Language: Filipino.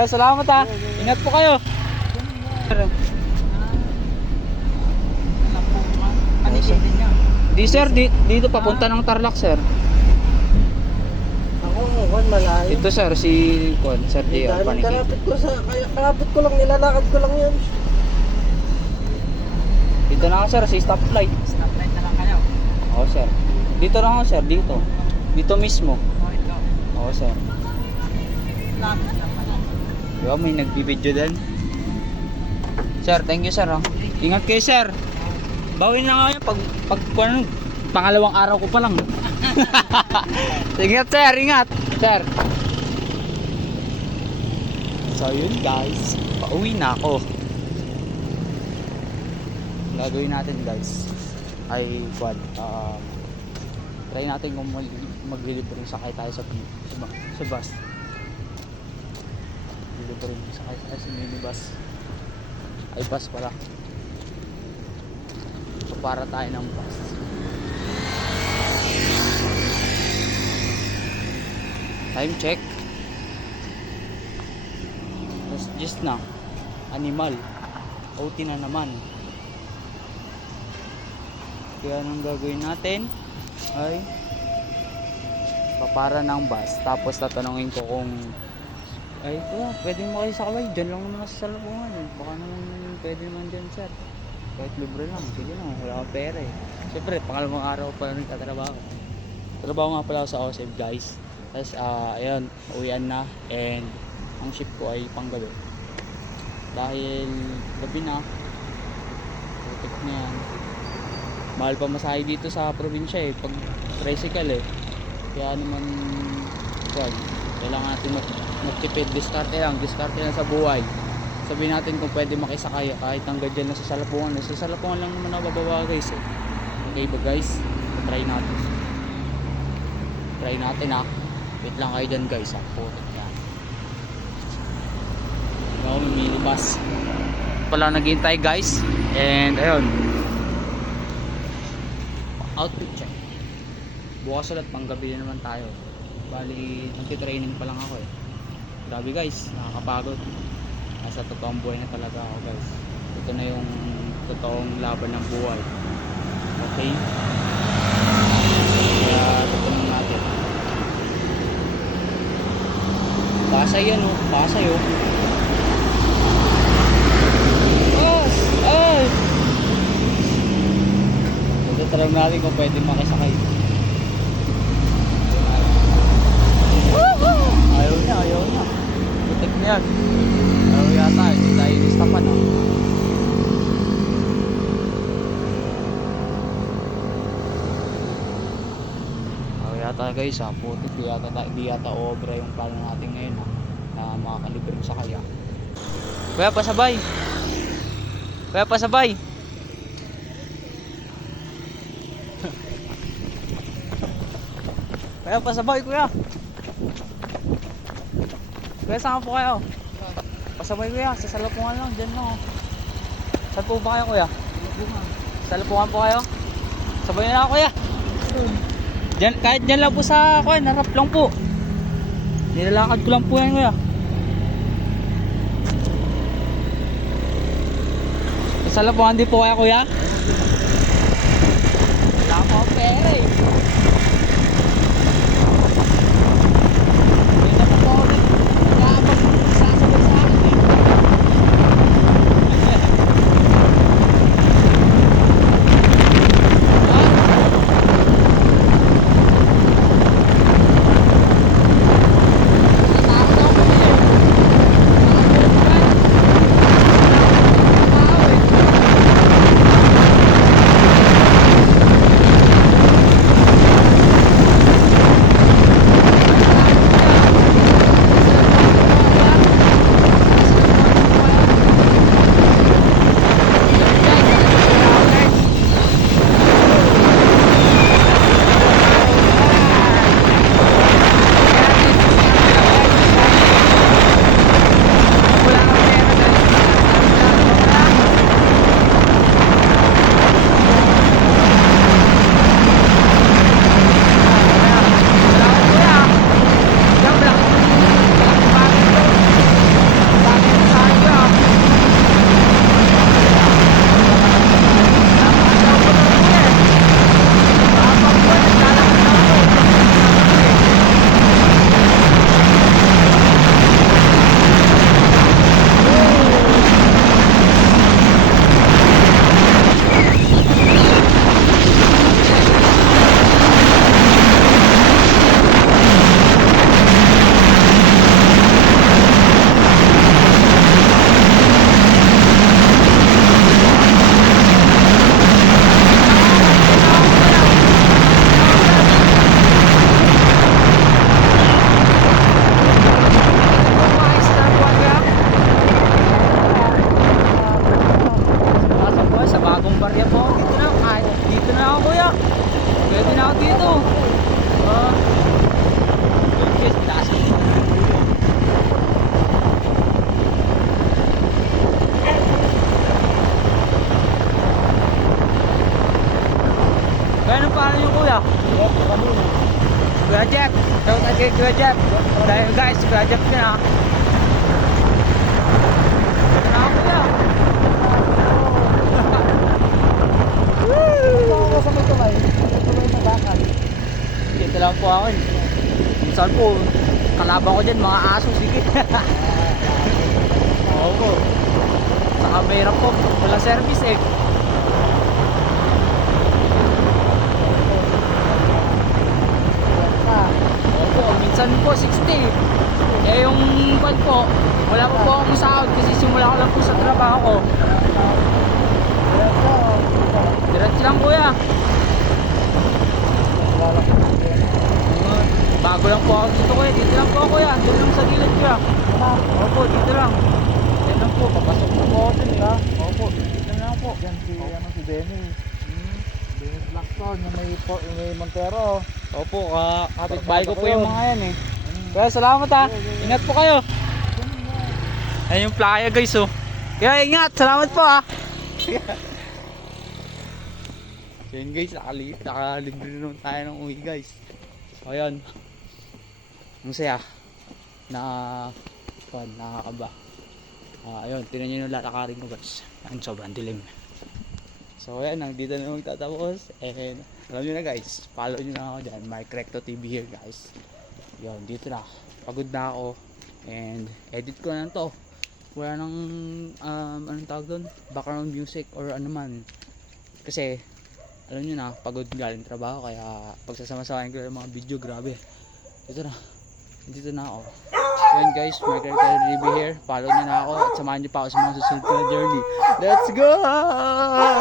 Kaya salamat ha. Ingat po kayo. Di sir, dito papunta ng Tarlac sir. Ako, Juan, malayo. Ito sir, si Sir J.R. Panikit. Kalapit ko sa, kaya kalapit ko lang, nilalakad ko lang yan. Dito na ako sir, si stoplight. Stoplight na lang kayo. Oo sir. Dito na ako sir, dito. Dito mismo. Oh, ito. Oo sir. Lapit lang pala. Diba, may nagbibideo din. Sir, thank you sir ha. Ingat kayo sir. Bawin na nga yun pag pangalawang araw ko pa lang. Ingat sir, ingat. Sir. So yun guys, pauwi na ako. Gagawin natin guys ay try natin kung maglilibreng sakay tayo sa bus. Maglilibreng sakay tayo sa minibus. Ay bus pala. So para tayo ng bus. Time check. Just na. Animal. OT na naman. Kaya anong gagawin natin ay papara ng bus. Tapos tatanungin ko kung ay pwede mo kayo sakay. Diyan lang naman sa Salapungan. Baka naman pwede naman dyan sir. Kahit libre lang. Sige na. Wala akong pera eh. Siyempre pangalawang araw pa rin katrabaho. Trabaho nga pala ako sa OSF guys. Tapos ayun, uwian na. And ang shift ko ay panggabi. Dahil gabi na. Putik na yan. Mahal pa masahe dito sa probinsya eh. Pag tricycle eh. Kaya naman kailangan natin magtipid. Diskarte lang sa buhay. Sabihin natin kung pwede makisakay kahit hanggang dyan na sa Salapungan. Sa Salapungan lang naman nababawa guys eh. Okay ba guys? Try natin. Try natin ha. Wait lang kayo dyan guys ha. Putot yan. Ako may minibus. Pala naghihintay guys. And ayun. Outfit check. Bukas ulit panggabi na naman tayo. Bali nagtitraining pa lang ako eh. Grabe guys. Nakakapagod. Nasa totoong buhay na talaga ako guys. Ito na yung totoong laban ng buhay. Okay? Kaya tatanong natin. Pasay yan oh. Pasay oh. Ay! Tatanong natin kung pwede makisakay. Ayaw na. Putik na yan. Ayaw yata, hindi tayo listapan ah. Ayaw yata guys ah, putik. Di yata obra yung plano natin ngayon ah. Na makakalibreng sakay ah. Kuya, pasabay. Kuya, pasabay. Kuya, pasabay kuya. Kuya, saan po kayo? Pasabay kuya, sa Salapungan lang, dyan lang. Saan po ba kayo kuya? Salapungan po kayo? Sabay na ako kuya. Dyan, kahit dyan lang po sa kuya, narap lang po. Nilalakad ko lang po yan kuya. Sa Salapungan din po kayo kuya? Wala po ang pera eh. Kuya Jeff. Shout out kay Kuya Jeff. Dahil guys, Kuya Jeff yun ha. Kuya. Sa may tulay. Tulay na bakal. Dito lang po ako. Minsan po, kalaban ko dyan, mga aso, sige. Oo po. Saka mahirap po, walang service eh. Opo, minsan po 60. Eh yung ban po, wala pa po akong sahod kasi simula ko lang po sa trabaho ko. Diretso lang kuya. Bago lang po ako dito kuya, dito lang po ako kuya. Dito lang sa gilid kuya. Opo, dito lang. Dito lang po, papasok na po ako dun ha. Opo, dito lang po. Yan si Denny. Dennis Blackstone, yung may Montero. Opo, kapitbahay ko po yung mga yan eh. Kaya salamat ha. Ingat po kayo. Ayun yung playa guys oh. Kaya ingat, salamat po ha. So yun guys, nakalibre naman tayo ng uwi guys. So ayun. Ang saya. Nakakaba. Ayun, tinan nyo yung lalakarin ko guys. Ang sobrang dilim. So ayan, dito na magtatapos. And alam nyo na guys, follow nyo na ako dyan. Mark Recto TV here guys. Yun, dito na. Pagod na ako. And edit ko na to. Wala nang, anong tawag doon? Background music or ano man. Kasi, alam nyo na, pagod galing trabaho. Kaya pagsasama-samahin ko yung mga video, grabe. Dito na. Dito na ako. Yun guys, Mark Recto TV here. Follow nyo na ako at samahan nyo pa ako sa mga susunod na journey. Let's go!